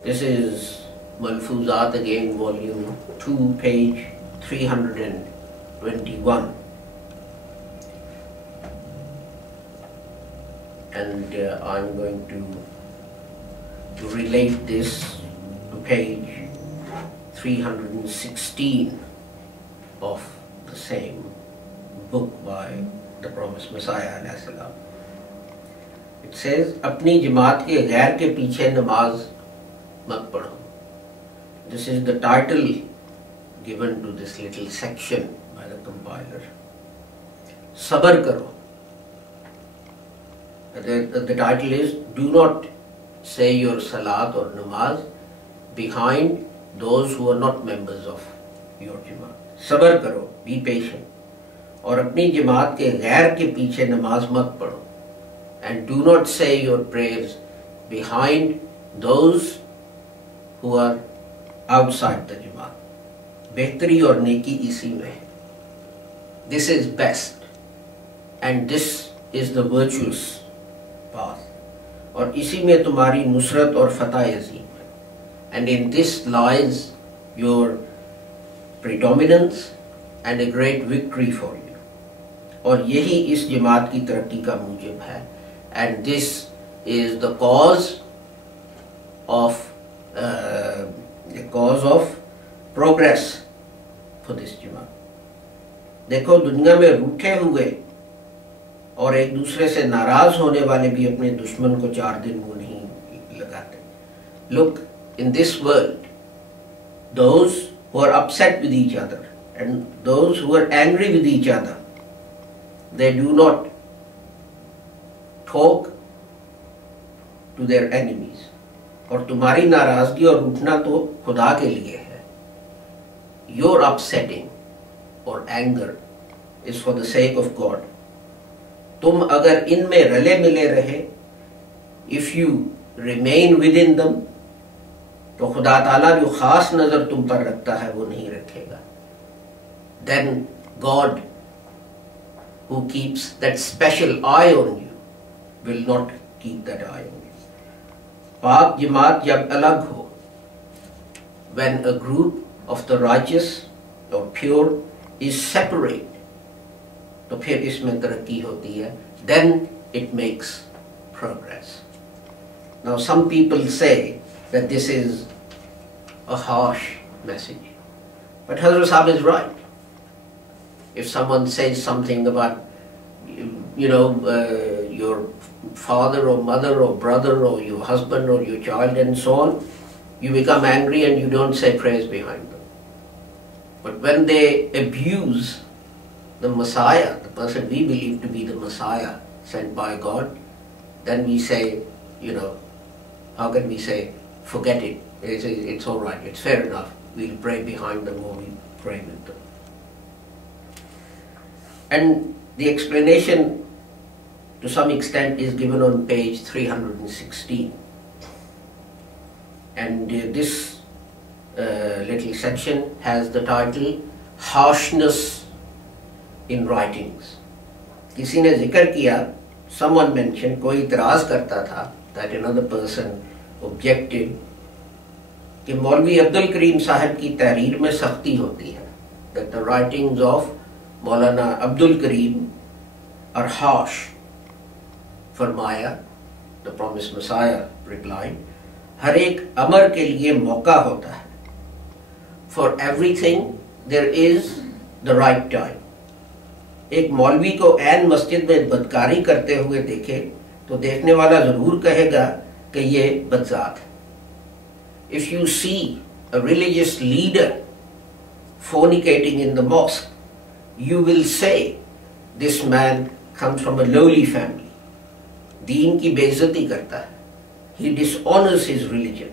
This is Malfuzat again, volume 2, page 321. And I'm going to relate this to page 316 of the same book by the Promised Messiah alayhi salam. It says, अपनी जमात के गैर के पीछे नमाज मत पढ़ो. This is the title given to this little section by the compiler. Sabr karo. The title is, do not say your salat or namaz behind those who are not members of your jamaat. Sabr karo, be patient. और अपनी जमात के गैर के पीछे नमाज मत पढ़ो. And do not say your prayers behind those who are outside the jamaat. बेहतरी और नेकी इसी में है. This is best and this is the virtuous path. और इसी में तुम्हारी नुसरत और फतह अज़ीम है. And in this lies your predominance and a great victory for you. और यही इस जमात की तरक्की का मूजिब है. And this is the cause of progress for this jamaat. देखो, दुनिया में रूठे हुए और एक दूसरे से नाराज होने वाले भी अपने दुश्मन को 4 दिन मुंह नहीं लगाते. Look, in this world, those who are upset with each other and those who are angry with each other, they do not talk to their enemies. और तुम्हारी नाराजगी और रूठना तो खुदा के लिए है. Your upsetting or anger is for the sake of God. तुम अगर इनमें रले मिले रहे, if you remain within them, तो खुदा ताला जो खास नजर तुम पर रखता है वो नहीं रखेगा. Then God, who keeps that special eye on you, will not keep that eye on you. पाक जमात जब अलग हो, when a group of the righteous or pure is separate, तो फिर इसमें तरक्की होती है. Then it makes progress. Now some people say that this is a harsh message, but Hazrat Sahib is right. If someone says something about your father or mother or brother or your husband or your child and so on, you become angry and you don't say prayers behind them. But when they abuse the Messiah, the person we believe to be the Messiah sent by God, then we say, how can we say, forget it, it's all right, it's fair enough, we'll pray behind them or we'll pray with them. And the explanation to some extent is given on page 316. And this little section has the title, Harshness in Writings. किसी ने जिक्र किया, someone mentioned, कोई इतराज़ करता था, that another person objected कि मौलवी अब्दुल करीम साहब की तहरीर में सख्ती होती है, that the writings of Maulana Abdul Kareem are harsh. फरमाया, the Promised Messiah replied, हर एक अमर के लिए मौका होता है. For everything there is the right time. एक मौलवी को ऐन मस्जिद में बदकारी करते हुए देखे तो देखने वाला जरूर कहेगा कि ये बदजात है. If you see a religious leader fornicating in the mosque, you will say, this man comes from a lowly family. दीन की बेइज्जती करता है. He dishonors his religion.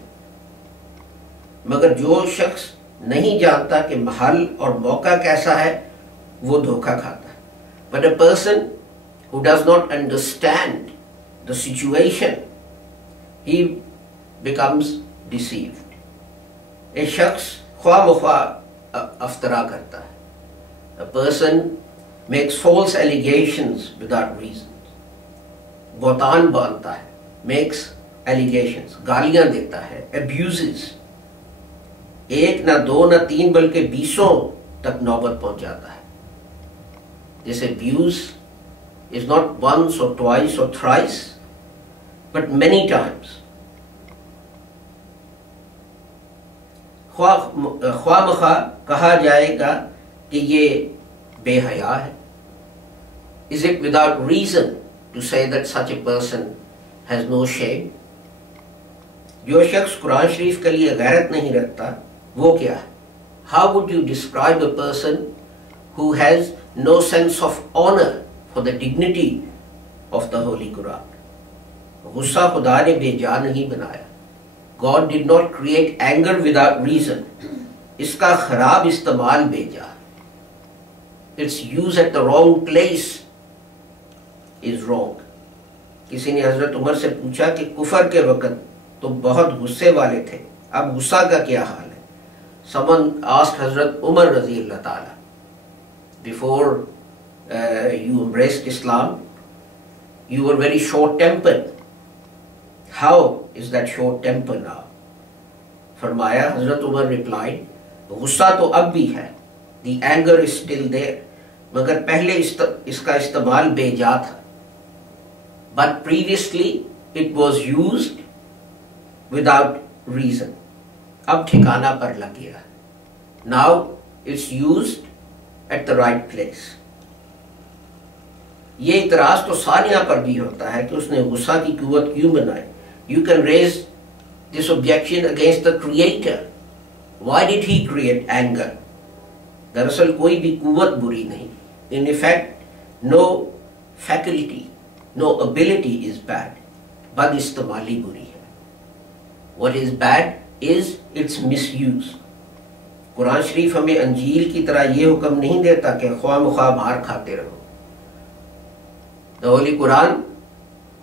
मगर जो शख्स नहीं जानता कि महल और मौका कैसा है, वो धोखा खाता है. But a person who does not understand the situation, he becomes deceived. एक शख्स ख्वाह मुख्वाह अफ्तरा करता है. A person makes false allegations without reasons. बौतान बांधता है, makes एलिगेशंस, गालियां देता है, abuses, एक ना दो ना तीन बल्कि बीसों तक नौबत पहुंच जाता है. This abuse is not once or twice or thrice, but many times. ख्वामखा कहा जाएगा कि ये बेहया है. Is it without reason to say that such a person has no shame? जो शख्स कुरान शरीफ के लिए गैरत नहीं रखता वो क्या है? How would you describe a person who has no sense of honor for the dignity of the Holy Quran? गुस्सा खुदा ने बेजा नहीं बनाया. God did not create anger without reason. इसका खराब इस्तेमाल बेजा. Its use at the wrong place is wrong. किसी ने हजरत उमर से पूछा कि कुफर के वक़्त तो बहुत गुस्से वाले थे, अब गुस्सा का क्या हाल है? Someone asked Hazrat Umar Raziyallahu Ta'ala, before you embraced Islam, you were very short-tempered. How is that short temper now? फरमाया, हजरत उमर replied, गुस्सा तो अब भी है, the anger is still there, मगर पहले इसका इस्तेमाल बेजा था. But previously it was used without reason. अब ठिकाना पर लग गया. Now it's used at the right place. ये इतराज तो सानिया पर भी होता है कि उसने गुस्सा की कुव्वत क्यों बनाई. You can raise this objection against the creator. Why did he create anger? दरअसल कोई भी कुव्वत बुरी नहीं. In effect, no faculty, no ability is bad. बद इस्तेमाली बुरी है. What is bad is its misuse. Quran शरीफ हमें अंजील की तरह ये हुक्म नहीं देता कि ख्वाम-ख्वाह मार खाते रहो. The Holy Quran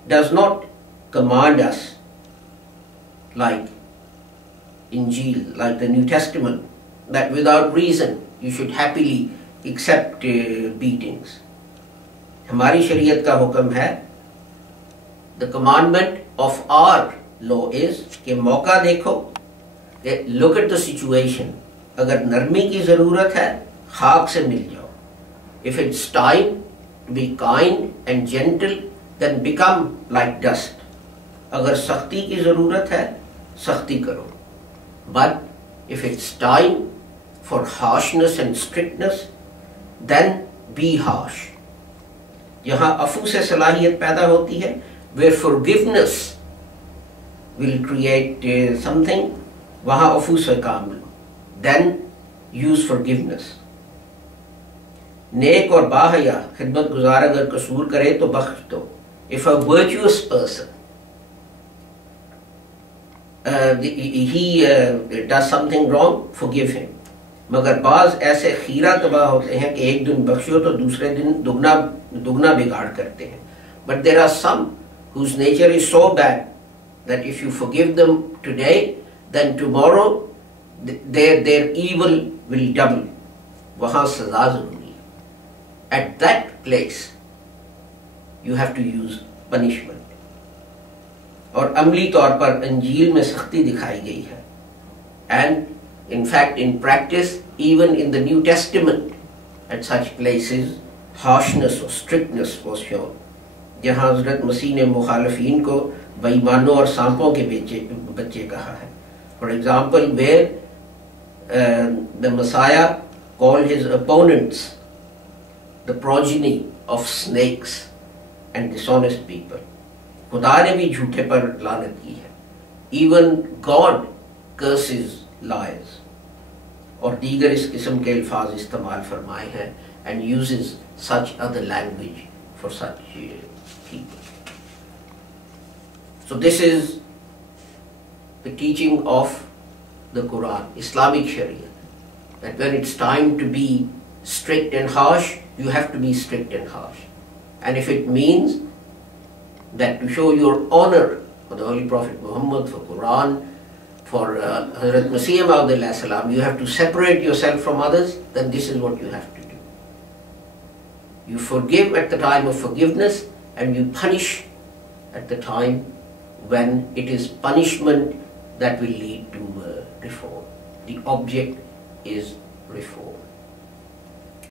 does not command us like Injil, like the New Testament, that without reason you should happily accept beatings. हमारी शरीयत का हुक्म है, the commandment of our law is कि मौका देखो, look at the situation. अगर नरमी की ज़रूरत है, खाक से मिल जाओ. If it's time to be kind and gentle, then become like dust. अगर सख्ती की ज़रूरत है, सख्ती करो. But if it's time for harshness and strictness, then be harsh. यहाँ अफू से सलाहियत पैदा होती है, where forgiveness will create something, वहाँ अफू से काम लो. Then use forgiveness. नेक और बाहया खिदमत गुजार अगर कसूर करे तो बख्श दो. If a virtuous person he does something wrong, forgive him. मगर बाज ऐसे खीरा तबाह होते हैं कि एक दिन बख्शो तो दूसरे दिन दुगना बिगाड़ करते हैं. But there are some whose nature is so bad that if you forgive them today, then tomorrow their evil will double. वहाँ सजा ज़रूरी है. At that place you have to use punishment. और अमली तौर पर अंजील में सख्ती दिखाई गई है. And in fact, in practice, even in the New Testament, at such places, harshness or strictness was shown. जहाँ हज़रत मसीह ने मुखालफीन को बेईमानों और सांपों के बच्चे कहा है. For example, where the Messiah called his opponents the progeny of snakes and dishonest people. खुदा ने भी झूठे पर लानत की है. Even God curses liars. और दीगर इस किस्म के अल्फाज इस्तेमाल फरमाए हैं and uses such other language for such people. So this is the teaching of the Quran, Islamic Sharia, that when it's time to be strict and harsh, you have to be strict and harsh. And if it means that to show your honor for the Holy Prophet Muhammad, for Quran, for Hazrat Masih Maud salam, you have to separate yourself from others, then this is what you have to do. You forgive at the time of forgiveness and you punish at the time when it is punishment that will lead to reform. The object is reform.